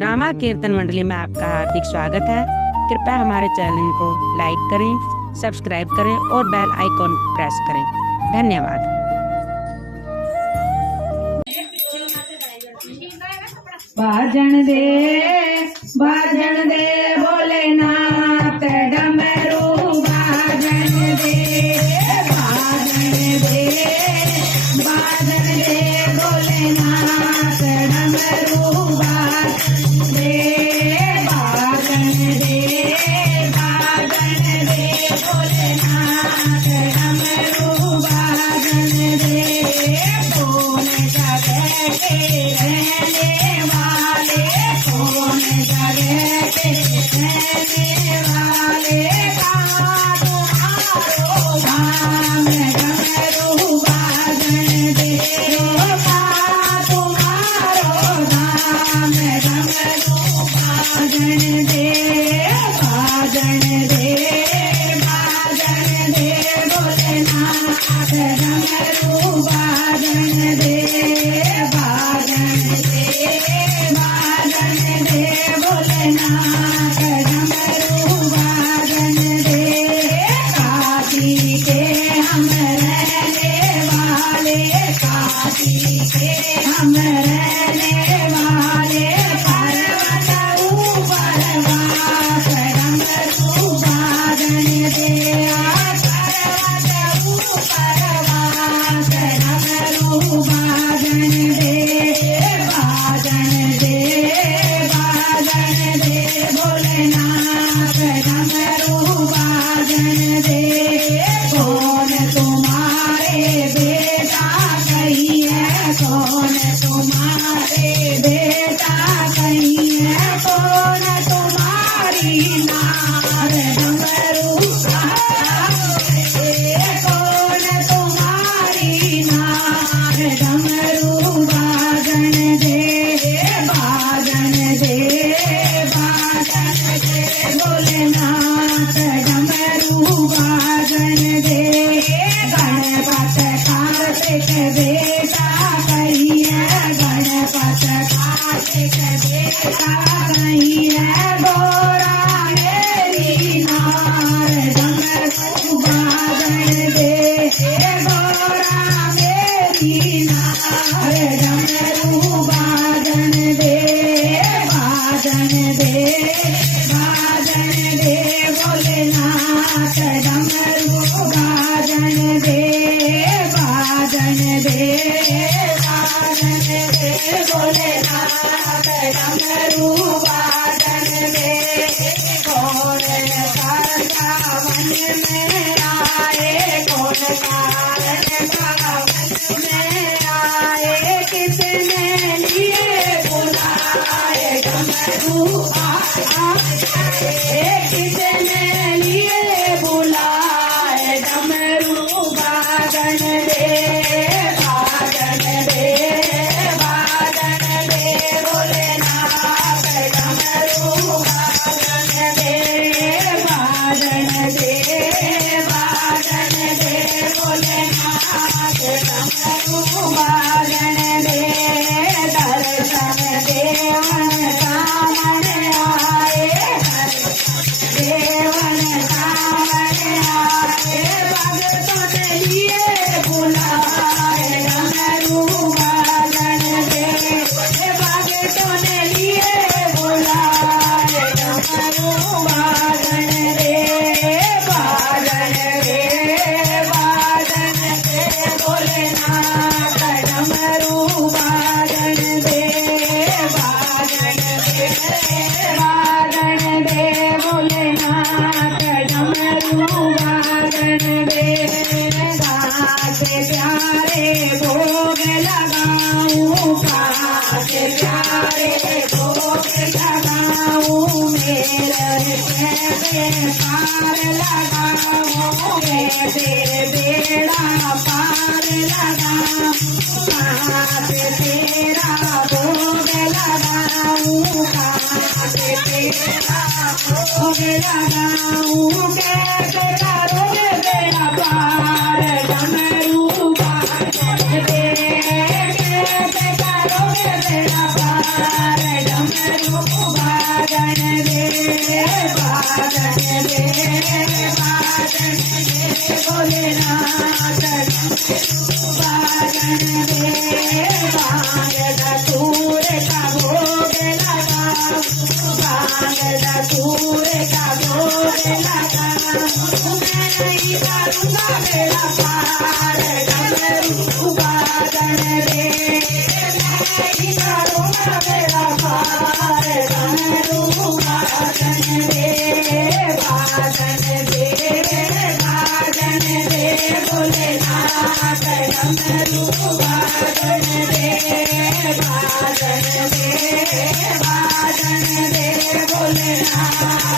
Drama कीर्तन मंडली में आपका हार्दिक स्वागत है। कृपया हमारे चैनल को लाइक करें, सब्सक्राइब करें और बेल आइकॉन प्रेस करें। धन्यवाद। बाजन दे भोलेनाथ डमरू बाजन दे भोलेनाथ डमरू बाजन दे भोलेनाथ डमरू बाजन दे कौन जगह के रहने वाले कौन जगह के रहने वाले का तुम्हारो धाम डमरू बाजन दे का तुम्हारो धाम डमरू बाजन दे भोलेनाथ डमरू बाजन दे भोलेनाथ डमरू बाजन दे काशी के हम रहने वाले काशी के हम रहने वाले पर्वत ऊपर वास डमरू बाजन दे पर्वत ऊपर वास डमरू बाजन दे भोलेनाथ डमरू बाजन दे कौन तुम्हारे बेटा कहिए कौन तुम्हारे बेटा कहिए कौन तुम्हारी नार डमरू कौन तुम्हारी नार डमरू बाजन दे भोलेनाथ डमरू बाजन दे गणपत कार्तिक बेटा कहिए गणपत कार्तिक बेटा कहिए गोरा मेरी नार डमरू बाजन दे गोरा मेरी नार डमरू बाजन दे भोलेनाथ डमरू बाजन दे भोलेनाथ डमरू बाजन दे कौन सावन में आए कौन कारण सावन में आए किसने लिए बुलाए डमरू किसने लिए बुलाए डमरू बाजन दे भोलेनाथ डमरू बाजन दे भोलेनाथ डमरू बाजन दे दर्शन देवन सामने आए देवन सामने आए भक्तों ने लिए बुलाए डमरू बाजन दे भक्तों ने लिए बुलाए डमरू बाजन दे भोलेनाथ डमरू बाजन दे भोलेनाथ डमरू बाजन दे प्यारे भोग लगाऊं प्यारे भोग लगाऊं मेरे पार लगाऊं तेरे बेड़ा पार लगाऊं तेरा भोग लगाऊं तेरा भोग लगाऊं कैसे करोगे बेड़ा पार डमरू बाजन दे कैसे करोगे बेड़ा पार डमरू बाजन दे भोलेनाथ बाजन दे भांग धतूर का भोग लगाओ भांग धतूर का भोग लगाओ मैं नहीं करूँगा बेड़ा पार डमरू बाजन दे मैं नहीं करूँगा बेड़ा पार डमरू बाजन दे भोलेनाथ डमरू बाजन दे भोलेनाथ